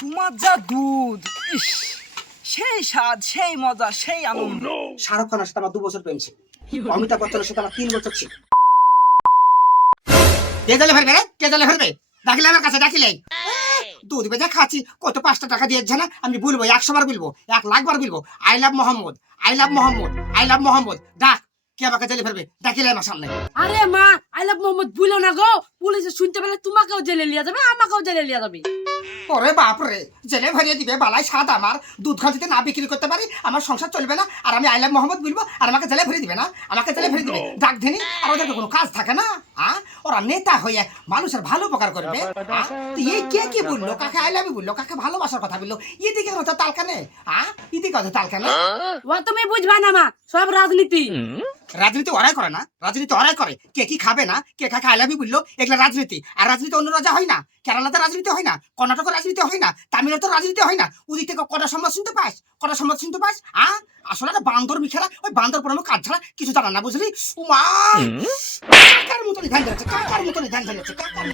তোমার যা দুধ ইস সেই স্বাদ সেই মজা সেই আনন্দ। শাহরুখ খানের সাথে আমার দু বছর প্রেম ছিল। অমিতাভ বচ্চনের সাথে আমার তিন বছর ছিল। কে জালে ফেলবে রে? কে জালে ফেলবে ডাকিলে আমার কাছে ডাকিলে? দুধ বেজা খাচ্ছি কত পাঁচটা টাকা দিয়েছে না আমি বলব একশো বার বলব এক লাখ বার বলব I love Mohammad I love Mohammad I love Mohammad ডাক কে আমাকে জেলে ফেলবে ডাকিলে আমার সামনে। আরে মা আই লাভ মোহাম্মদ বুঝলো না গো। পুলিশে শুনতে পেলে তোমাকেও জেলে লিয়া যাবে আমাকেও জেলে লিয়া যাবে। ওরে বাপ রে জেলে ভরিয়ে দিবে বালাই সাদ আমার দুধ খাঁচিতে না বিক্রি করতে পারি আমার সংসার চলবে না আর আমি আই লাভ মোহাম্মদ বলব আর আমাকে জেলে ভরিয়ে দিবে না আমাকে জেলে ভরে দিবে ডাক ধেনি আর ওদের কোনো কাজ থাকে না আ? ওরা নেতা হয়ে মানুষের ভালো উপকার করবে এই কে কি বলল কাকে আই লাভ বলল কাকে ভালোবাসার কথা বলল এদিকে কথা তালকানে আ? এদিকে কথা তালকানে ও তুমি বুঝবা না মা সব রাজনীতি। রাজনীতি ওরাই করে না, রাজনীতি ওরাই করে। কে কি খাবে না, কে কাকে আইলাবি বলল, এগুলা রাজনীতি। আর রাজনীতি অন্য রাজা হয় না, কেরালাতে রাজনীতি হয় না কর্ণাটকের রাজনীতি হয় না তামিলনাড়ু রাজনীতি হয় না। ওদিক থেকে কটা সম্বাদ শুনতে পাস? কটা সম্বাদ শুনতে পাস? আ? আসলে একটা বান্দর মিখেলা, ওই বান্দর পুরানো কাজ ছাড়া কিছু জানা না বুঝলি? উমা কাকার মতনই ধ্যান ধরেছে, কাকার মতনই ধ্যান ধরেছে, কাকার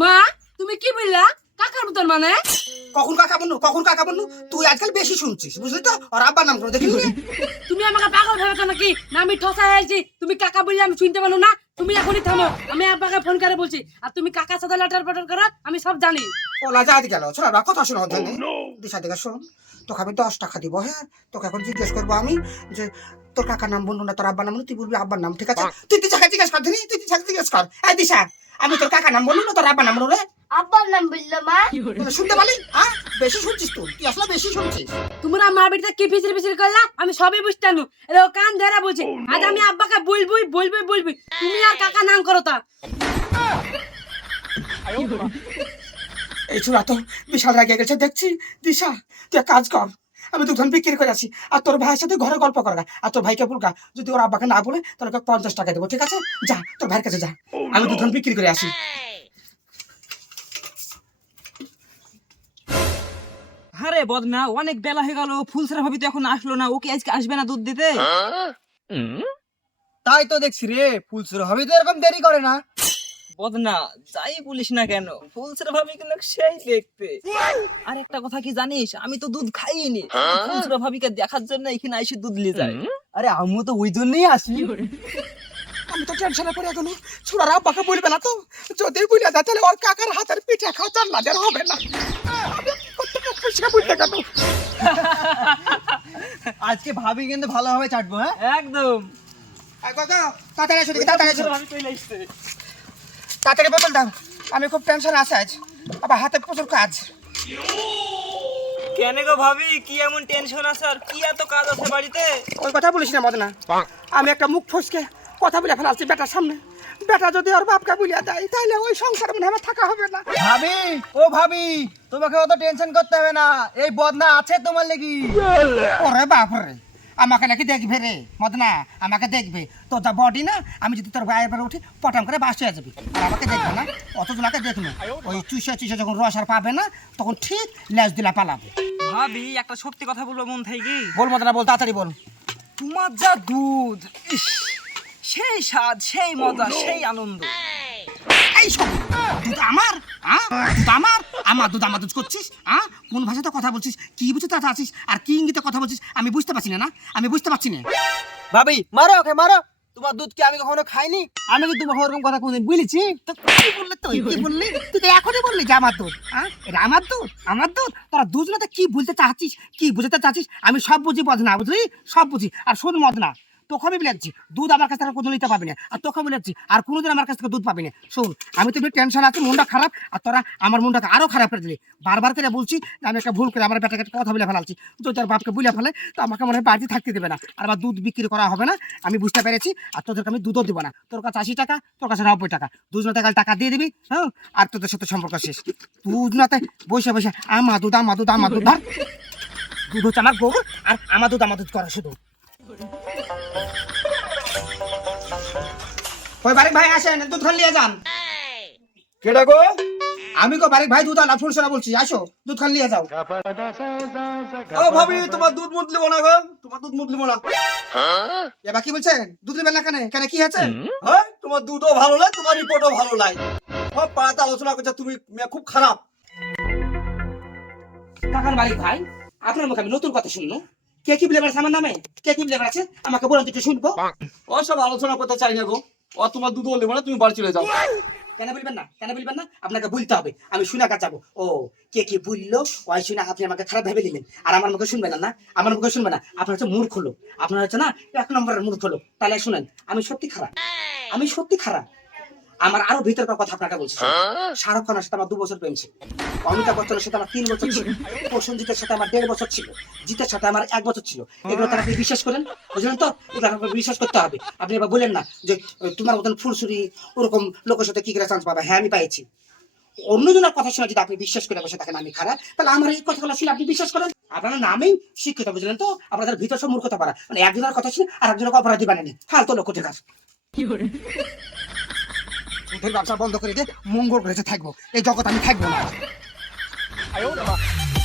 মা, তুমি কি বললা? কাকার মতন মানে? কখন কাকা বন্নু কখন কাকা বন্নু তুই আজকাল বেশি শুনছিস বুঝলি তো? আর আব্বার নাম করে দেখলি তুমি আমাকে পাগল ভেবেছো নাকি না আমি ঠসা হয়েছি তুমি কাকা বললে আমি শুনতে পারো না। তুমি এখনই থামো। আমি আব্বাকে ফোন করে বলছি। আর তুমি কাকার সাথে লাটার পাটার করো আমি সব জানি। ওলা যা গেল। ছোড়া কথা শোনা হচ্ছে দিশা দিকে শোন। তোকে আমি দশ টাকা দিব হ্যাঁ? তোকে এখন জিজ্ঞেস করব আমি যে তোর কাকার নাম বলব না তোর আব্বার নাম তুই বলবি আব্বার নাম ঠিক আছে? তুই দিশাকে জিজ্ঞেস কর তুই দিশাকে জিজ্ঞেস কর। এই দিশা আমি তোর কাকার নাম বলব না তোর আব্বার নাম বলব রে। আব্বার নাম বলল মা। তুই শুনতে পারলি? হ্যাঁ বেশি শুনছিস তুই? তুই আসলে বেশি শুনছিস। তোমরা মা বেটিতে কি ফিচির ফিচির করলা? আমি সবই বুঝতে নু ও কান ধরা বলছি আজ আমি আব্বাকে বলবই বলবই বলবি তুমি আর কাকা নাম করো তা। এই ছোড়া তো বিশাল রাগে গেছে দেখছি দিশা তুই কাজ কর। আমি দুধন বিক্রি করে আসি আর তোর ভাইয়ের সাথে ঘরে গল্প করা। আর তোর ভাইকে বলকা যদি ওর আব্বাকে না বলে তোর পঞ্চাশ টাকা দেবো ঠিক আছে? যা তোর ভাইয়ের কাছে যা। আমি দুধন বিক্রি করে আসি আরে বদনা অনেক বেলা হয়ে গেল। ফুলসরা ভাবি তো এখন আসলো না। ও কি আজকে আসবে না দুধ দিতে? তাই তো দেখছি রে ফুলসুর হবে তো এরকম দেরি করে না। বদনা যাই বলিস না কেন ফুলসরা ভাবি কিন্তু সেই দেখতে। আর একটা কথা কি জানিস আমি তো দুধ খাইনি। ফুলসরা ভাবিকে দেখার জন্য এখানে এসে দুধ নিয়ে যায়। আরে আমিও তো ওই জন্যই আসি আমি তো টেনশনে পড়ে গেল ছোড়ার আব্বাকে বলবে না তো। যদি বলে যায় তাহলে ওর কাকার হাতের পিঠে খাওয়া তার লাজের হবে না। কেন আজকে ভাবি কিন্তু ভালোভাবে চাটবো হ্যাঁ? একদম। তাড়াতাড়ি এসো তাড়াতাড়ি এসো। ভাবি চলে আসছে তাড়াতাড়ি বোতল দাও। আমি খুব টেনশন আছে আজ। আবার হাতে প্রচুর কাজ। কেন গো ভাবি? কি এমন টেনশন আছে আর কি এত কাজ আছে বাড়িতে? ওই কথা বলিস না মদনা। আমি একটা মুখ ফসকে কথা বলে ফেলাচ্ছি বেটার সামনে। বেটা যদি ওর বাপকে বলিয়া দেয় তাহলে ওই সংসার মনে আমার থাকা হবে না। ভাবি ও ভাবি তোমাকে অত টেনশন করতে হবে না। এই বদনা আছে তোমার লেগি। ওরে বাপ রে আমাকে নাকি দেখবে রে মদনা আমাকে দেখবে। তোর যা বডি না আমি যদি তোর গায়ের পরে উঠি পটাম করে বাস হয়ে যাবি। আর আমাকে দেখবে না অতজনাকে দেখবে। ওই চুষে চুষে যখন রস আর পাবে না তখন ঠিক লেজ দিলা পালাবে। ভাবি একটা সত্যি কথা বলব মন থেকে বল মদনা বল তাড়াতাড়ি বল। তোমার যা দুধ ইস সেই স্বাদ সেই মজা সেই আনন্দ। এই সব দুধ আমার? আমার আমার দুধ আমার দুধ করছিস? হ্যাঁ কোন ভাষাতে কথা বলছিস? কি বুঝতে আছিস? আর কি ইঙ্গিতে কথা বলছিস? আমি বুঝতে পারছি না না। আমি বুঝতে পারছি না। ভাবি মারো ওকে মারো। তোমার দুধ কি আমি কখনো খাইনি? আমি কি তোমাকে ওরকম কথা কোনদিন বলেছি? তো কি বললি তুই কি বললি? তুই তো এখনই বললি যে আমার দুধ হ্যাঁ এটা আমার দুধ আমার দুধ। তোরা দুধ না কি বলতে চাচ্ছিস? কি বুঝতে চাচ্ছিস? আমি সব বুঝি মদনা বুঝলি? সব বুঝি। আর শোন মদনা তোকে আমি বলেছি, দুধ আমার কাছ থেকে কোথাও নিতে পাবি না। আর তোকে বলেছি, আর কোনোদিন আমার কাছ থেকে দুধ পাবি না। শোন, আমি তো টেনশন আছে, মনটা খারাপ, আর তোরা আমার মনটাকে আরও খারাপ করে দিলি। বারবার করে বলছি যে আমি একটা ভুল করে আমার বেটাকে একটা কথা বলে ফেলাচ্ছি। যদি তোর বাপকে বলে ফেলে, তো আমাকে মনে হয় বাড়িতে থাকতে দেবে না। আর আমার দুধ বিক্রি করা হবে না, আমি বুঝতে পেরেছি, আর তোদেরকে আমি দুধও দেবো না। তোর কাছে আশি টাকা, তোর কাছে নব্বই টাকা। দুজন টাকা টাকা দিয়ে দিবি হ্যাঁ? আর তোদের সাথে সম্পর্ক শেষ। দুধ নাতে বসে বসে আমা দুধ আমা দুধ আমা দুধ, ধর। দুধ হচ্ছে আমার গরু আর আমার দুধ আমার দুধ করা শুধু। ওই বাড়ি ভাই আসেন দুধ ঘর নিয়ে যান। কেডা গো? আমি কো বাড়ির ভাই দুধ আলা ফুলসরা বলছি আসো দুধ খান নিয়ে যাও। ও ভাবি তোমার দুধ মুদ লিবো না গো। তোমার দুধ মুদ লিবো না। এবার কি বলছেন? দুধ নেবেন না কেন? কেন কি আছে হ্যাঁ তোমার দুধও ভালো নয় তোমার রিপোর্টও ভালো নয় সব পাড়াতে আলোচনা করছে তুমি মেয়ে খুব খারাপ। কাকার বাড়ি ভাই আপনার মুখে আমি নতুন কথা শুনলো। কে কি বলে বেড়াচ্ছে আমার নামে? কে কি বলে আছে? আমাকে বলুন একটু শুনব। ও সব আলোচনা করতে চাই না গো। ও তোমার দুধও লিবো না তুমি বাড়ি চলে যাও। কেন বলবেন না? কেন বলবেন না? আপনাকে বলতে হবে। আমি শুনে যাব ও কে কি বলল? ওই শুনে আপনি আমাকে খারাপ ভেবে নিলেন। আর আমার মুখে শুনবেন না না? আমার মুখে শুনবেন না। আপনার হচ্ছে মূর্খ লোক। আপনার হচ্ছে না এক নম্বরের মূর্খ লোক। তাহলে শুনেন আমি সত্যি খারাপ। আমি সত্যি খারাপ। আমার আরও ভিতরকার কথা আপনাকে বলছি। শাহরুখ খানের সাথে আমার দু বছর প্রেম ছিল। অমিতাভ বচ্চনের সাথে আমার তিন বছর ছিল। প্রসেনজিতের সাথে আমার দেড় বছর ছিল। জিতের সাথে আমার এক বছর ছিল। এগুলো তারা আপনি বিশ্বাস করেন? বুঝলেন তো? এগুলো আপনাকে বিশ্বাস করতে হবে। আপনি এবার বলেন না যে তোমার মতন ফুলসুরি ওরকম লোকের সাথে কি করে চান্স পাবে? হ্যাঁ আমি পাইছি অন্যজনের কথা শুনে যদি আপনি বিশ্বাস করে বসে থাকেন আমি খারাপ তাহলে আমার এই কথাগুলো শুনে আপনি বিশ্বাস করেন? আপনার নামেই শিক্ষিত বুঝলেন তো? আপনাদের ভিতর সব মূর্খতা পারা মানে একজনের কথা শুনে আর একজনকে অপরাধী বানানি ফালতু লোক দুধের ব্যবসা বন্ধ করে দিয়ে মঙ্গল গ্রহে থাকব। এই জগৎ আমি থাকব না। 哎呦我的妈